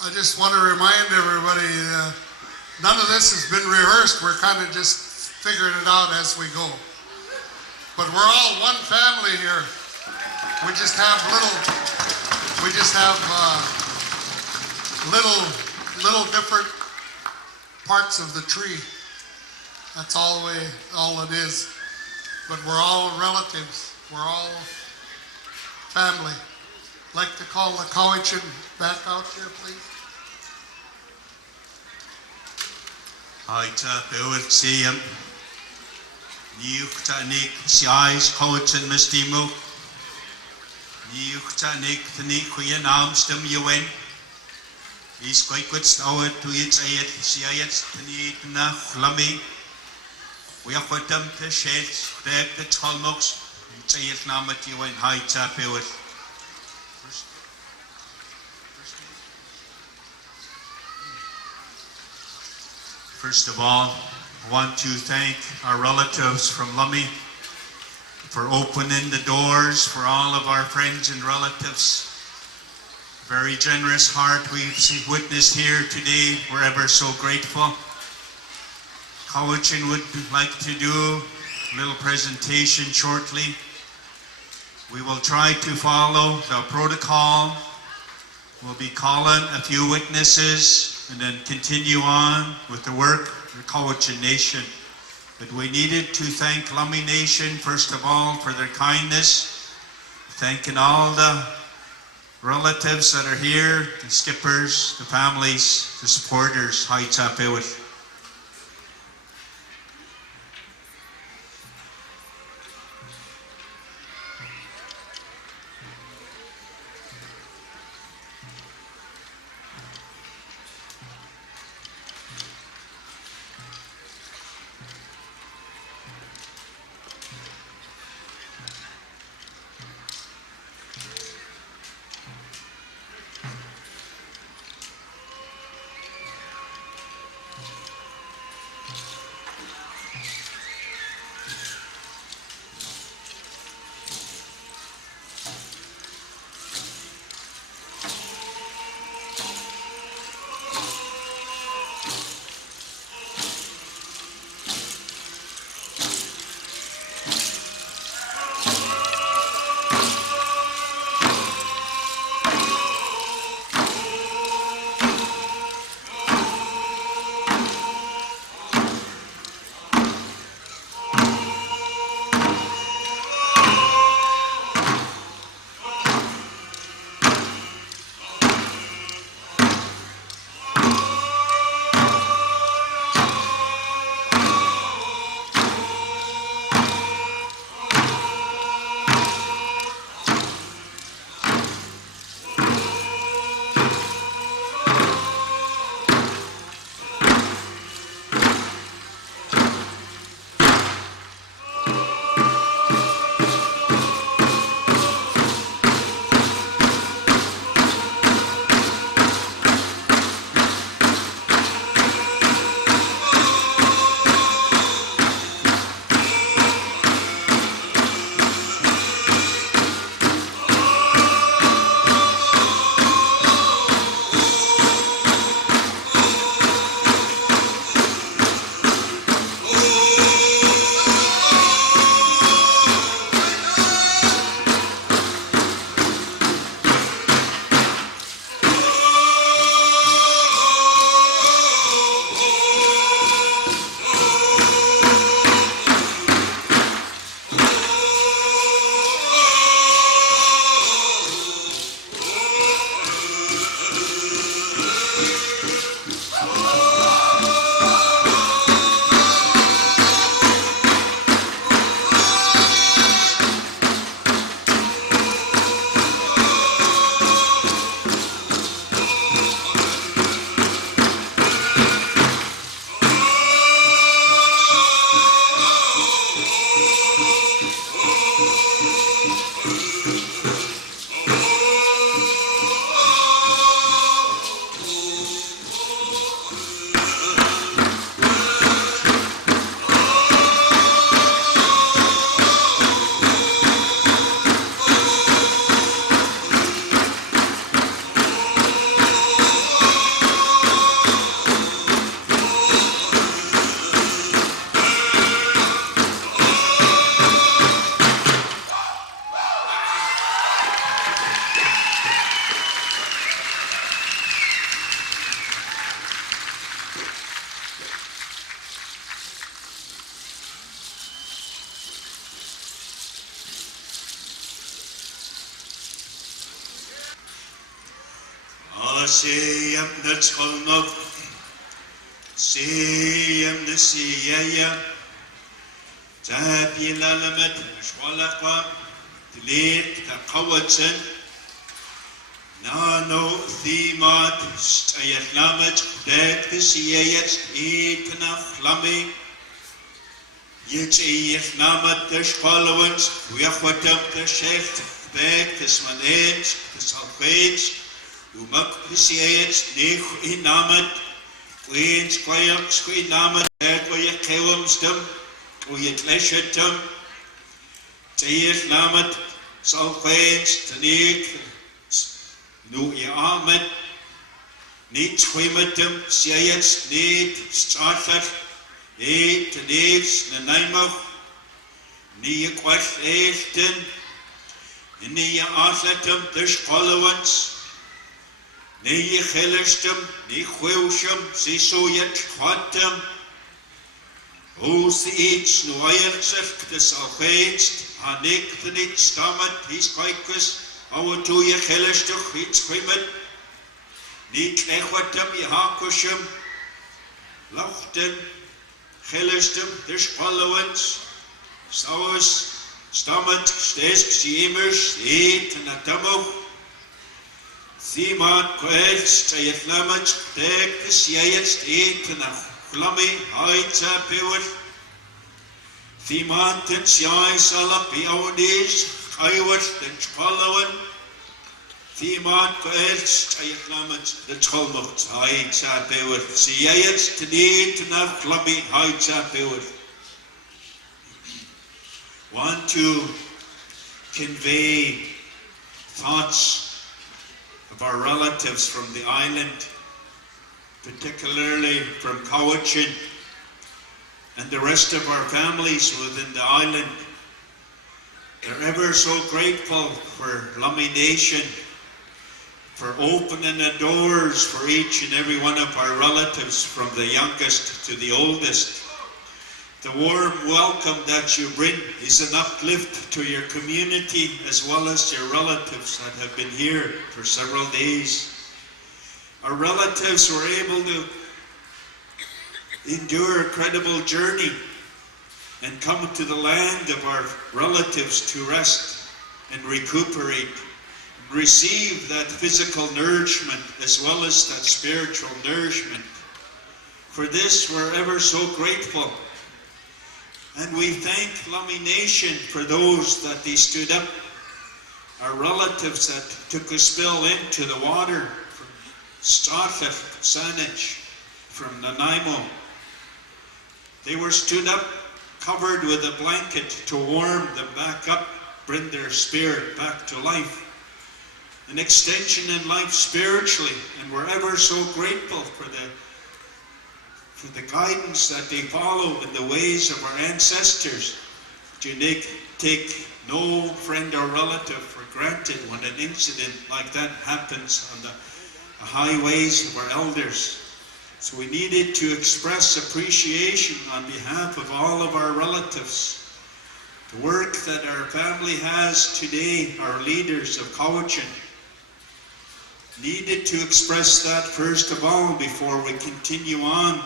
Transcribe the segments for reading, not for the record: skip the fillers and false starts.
I just want to remind everybody, none of this has been rehearsed. We're kind of just figuring it out as we go. But we're all one family here. We just have little different parts of the tree. That's all it is. But we're all relatives. We're all family. I'd like to call the Cowichan back out here, please. Haita bewyd siam. Niwch ta nig siais Cowichan mystimu. Niwch ta nig thni chwyn amstum ywen. Is quite good stawed to its ayat siayat thni na Lummi. We are put them to shed the tolmox. It's ayat namat ywen haita bewyd. First of all, I want to thank our relatives from Lummi for opening the doors for all of our friends and relatives. Very generous heart we've witnessed here today. We're ever so grateful. Cowichan would like to do a little presentation shortly. We will try to follow the protocol. We'll be calling a few witnesses and then continue on with the work of the Cowichan Nation. But we needed to thank Lummi Nation, first of all, for their kindness. Thanking all the relatives that are here, the skippers, the families, the supporters. Haita bewyd. Siyam Natschalnov, Siyam Nasiyaya, Tabi Lalamat, Shwalakam, Tlit, Cowichan, Nano, Thimat, Stayatlamat, Dek, the Siyayat, Etanaf, Lummi, Yet Namat, the Shpalawans, Wiawatam, the Sheft, Dek, the Smanage, the Salvage, Umak Hisiet, Nich in Namat, Queens, Quayak, Squid Namat, Edway Kewamstum, Uyet Leshetum, Tayet Namat, Salvage, Tanik, Nu Yamet, Neat Swimatum, Siet, Neat, Startlet, Eight, Tanits, Nanaimach, Nia Quash, Eifton, Nia Atletum, the Spolowans. Nee Gillerstum, nee Gwilsham, Sissoyet, Hottum. Oos the each, no Iertzef, the Salvaged, Hanik the Nit Stammet, his Kaikus, our two ye Gillerstum, it's Quimmet. Nee Klechwatum, ye Hakusham, Lochten, Gillerstum, the Spallowans, Saus, Stammet, Stesk, Siemers, Eat and Atamo. Thimat kwets tayet lamat tek siayet etna Lummi haita pewet Thimat ten siay salap biawdis kaywat den spalawan Thimat kwets tayet lamat the tolmot haita pewet siayet tenetna Lummi haita pewet. Want to convey thoughts of our relatives from the island, particularly from Cowichan and the rest of our families within the island. They're ever so grateful for Lummi Nation, for opening the doors for each and every one of our relatives, from the youngest to the oldest. The warm welcome that you bring is an uplift to your community as well as your relatives that have been here for several days. Our relatives were able to endure a credible journey and come to the land of our relatives to rest and recuperate, and receive that physical nourishment as well as that spiritual nourishment. For this, we're ever so grateful. And we thank Lummi Nation for those that they stood up, our relatives that took a spill into the water from Startlet, Saanich, from Nanaimo. They were stood up, covered with a blanket to warm them back up, bring their spirit back to life. An extension in life spiritually, and we're ever so grateful for the guidance that they follow in the ways of our ancestors, to take no friend or relative for granted when an incident like that happens on the highways of our elders. So we needed to express appreciation on behalf of all of our relatives. The work that our family has today, our leaders of Cowichan, needed to express that first of all before we continue on.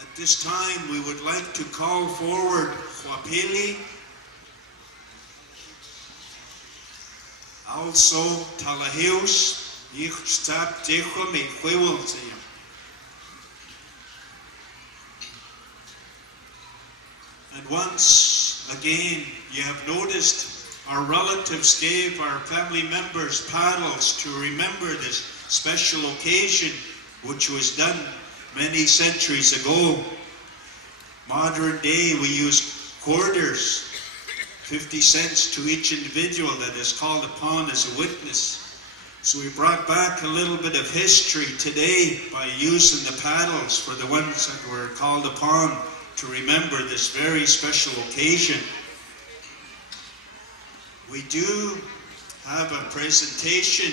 At this time, we would like to call forward Huapili, also Talaheus, Yichstab Techum e Huewelzeum. And once again, you have noticed our relatives gave our family members paddles to remember this special occasion which was done many centuries ago. Modern day, we use quarters, 50 cents to each individual that is called upon as a witness. So we brought back a little bit of history today by using the paddles for the ones that were called upon to remember this very special occasion. We do have a presentation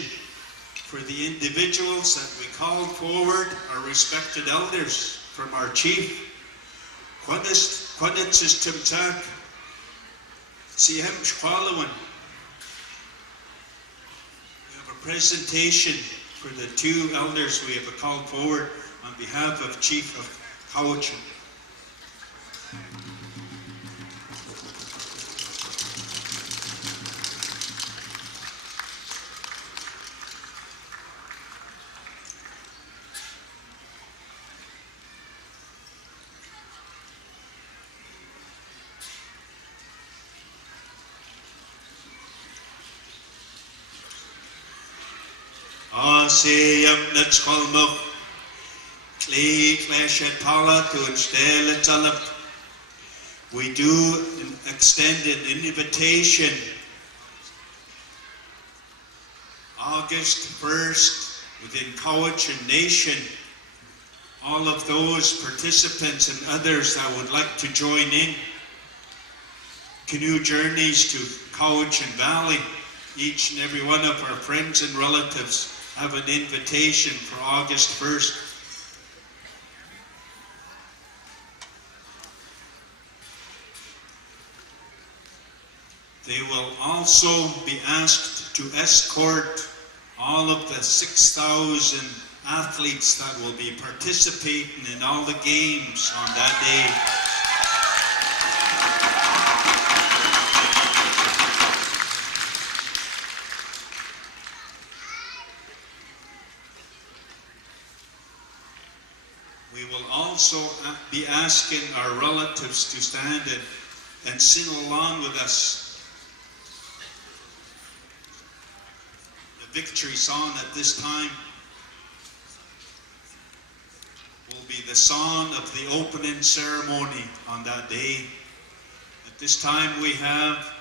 for the individuals that we called forward, our respected elders from our chief. Quanitzis Timtak, Cowichan. We have a presentation for the two elders we have called forward on behalf of Chief of Cowichan. Sayam Natschalmach, Clay Clashet Pala to install it. We do extend an invitation August 1st within Cowichan Nation. All of those participants and others that would like to join in canoe journeys to Cowichan Valley. Each and every one of our friends and relatives have an invitation for August 1st. They will also be asked to escort all of the 6,000 athletes that will be participating in all the games on that day. We will also be asking our relatives to stand and sing along with us the victory song at this time will be the song of the opening ceremony on that day. At this time we have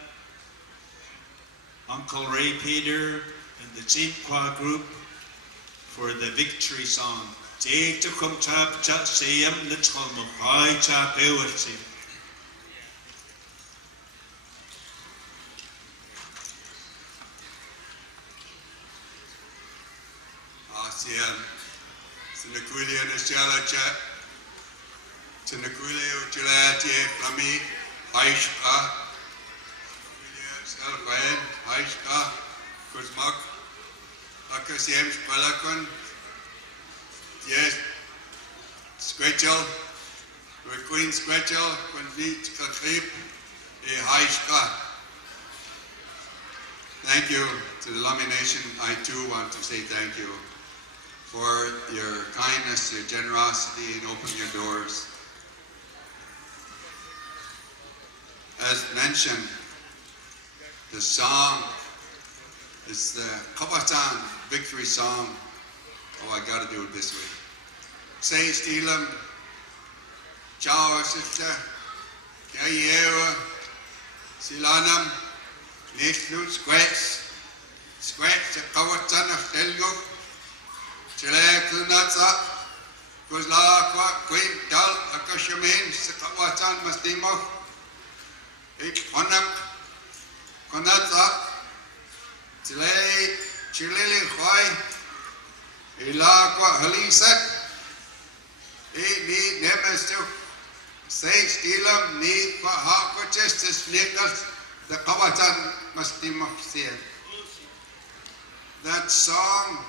Uncle Ray Peter and the Chinqua group for the victory song. Take to come tap chat sayam let's call my high chap ewerty. ASEAN Sinakuli and Shala chat Sinakuli Uchilati Lummi Haishka Selvain Haishka Kuzmak Akasiem Spalakon. Yes, Squetchel, Queen Squetchel, Queen Katrip, Haishka. Thank you to the Lummi Nation. I too want to say thank you for your kindness, your generosity, and opening your doors. As mentioned, the song is the Cowichan victory song. Oh, I gotta do it this way. Say Steelam, Ciao sister, Kaya Silanam, Nishnu Squats, Squats, the Cowichan of Telgo, Chile Kunatsa, Kuzla Queen Dal, Akashamin, Cowichan Mastimo, Ich Honak, Kunatsa, Chile, Chile Hoi. Ilaqua Halisat, need nemes to say Steelam, need for Hakoches, the sneakers, the Cowichan must be Mafsian. That song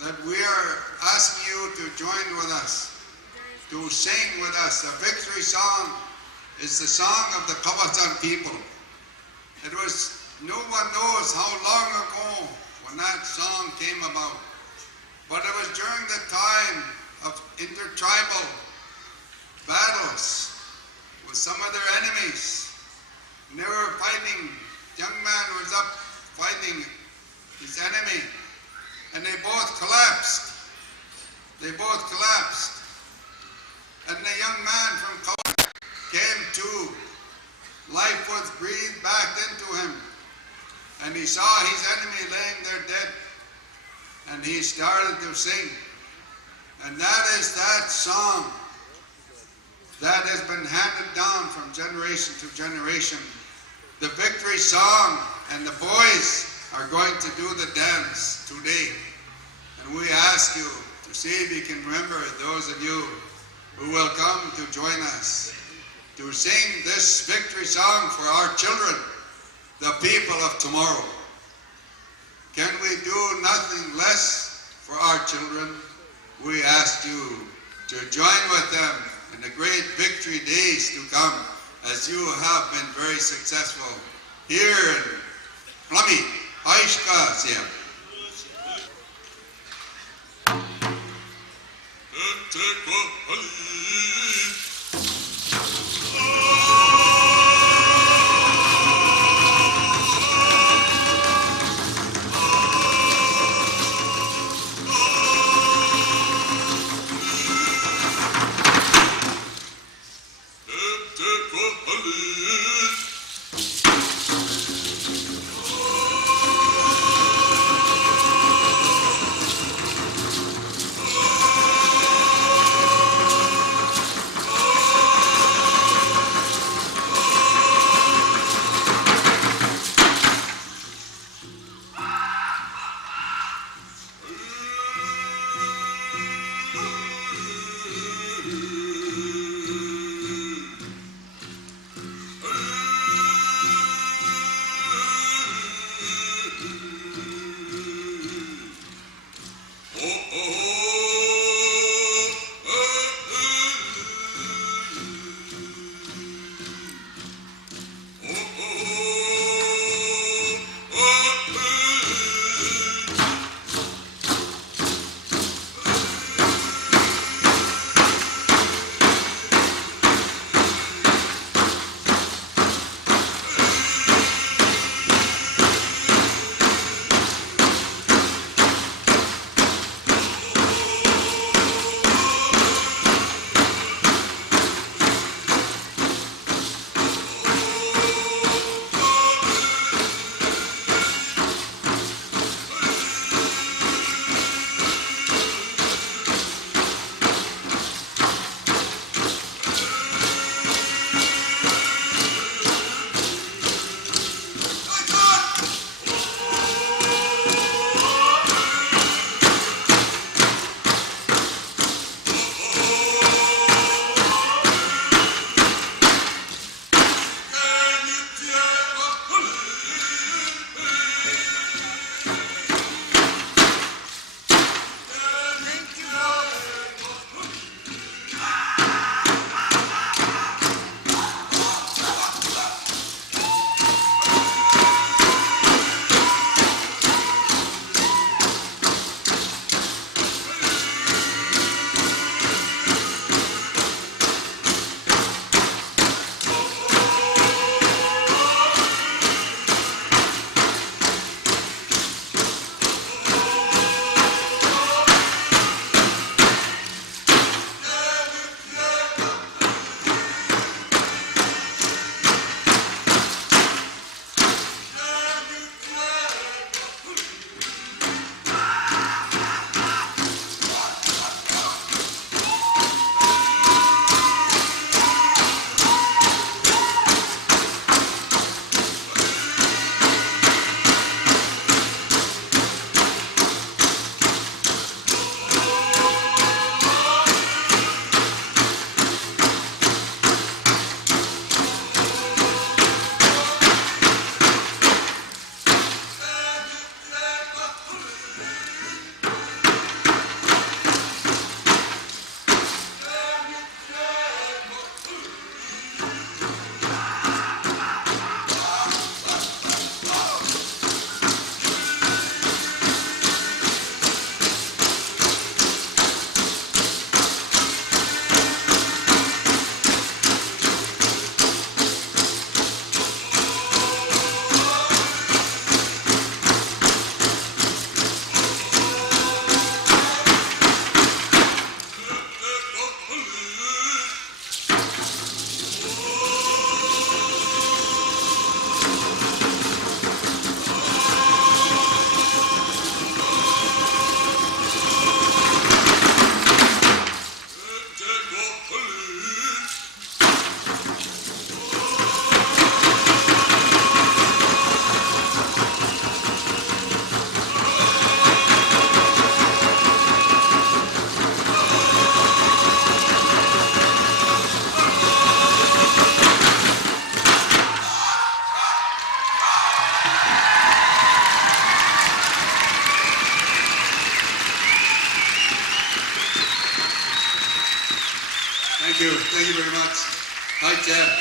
that we are asking you to join with us, to sing with us, the victory song is the song of the Cowichan people. It was, no one knows how long ago when that song came about. But it was during the time of intertribal battles with some of their enemies. And they were fighting, young man was up fighting his enemy, and they both collapsed. They both collapsed. And the young man from Cowichan came to. Life was breathed back into him. And he saw his enemy laying there dead. And he started to sing. And that is that song that has been handed down from generation to generation. The victory song, and the boys are going to do the dance today. And we ask you to see if you can remember those of you who will come to join us. to sing this victory song for our children, the people of tomorrow. Can we do nothing less for our children? We ask you to join with them in the great victory days to come, as you have been very successful here in Lummi, Haishka, Siam.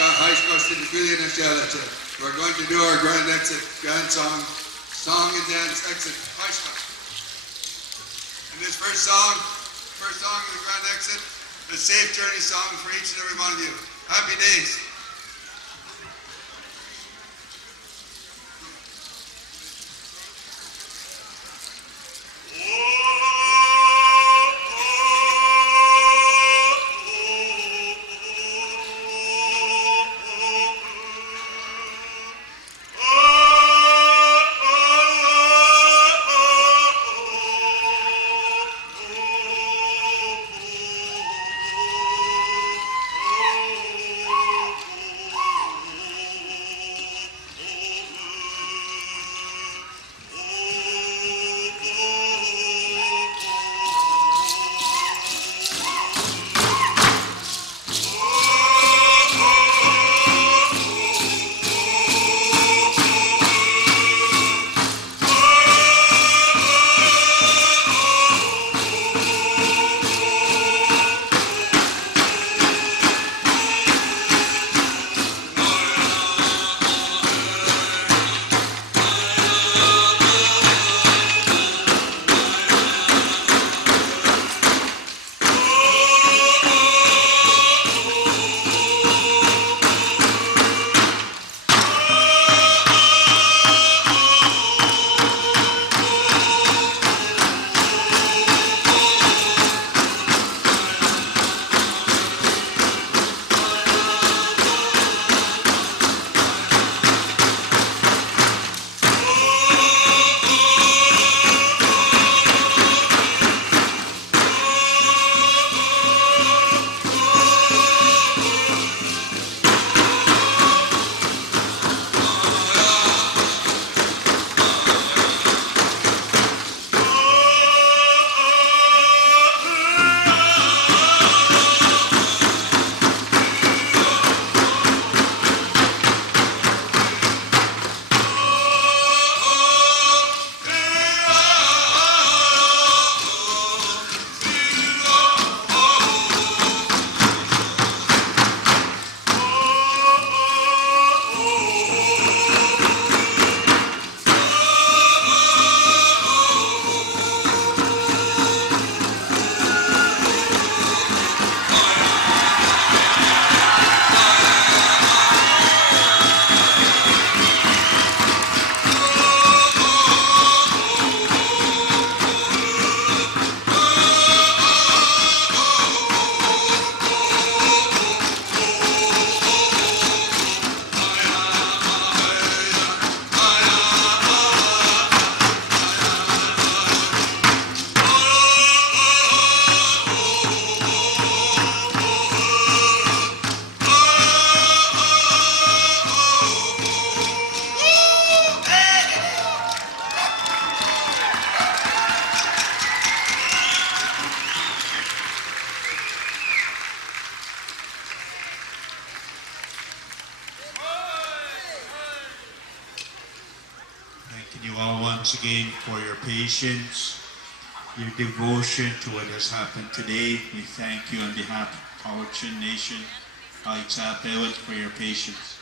high school student Billion We're going to do our grand exit, grand song and dance exit high school. And this first song of the grand exit, a safe journey song for each and every one of you. Happy days. Thank you all once again for your patience, your devotion to what has happened today. We thank you on behalf of Cowichan Nation, Cowichan Paddle2Lummi, for your patience.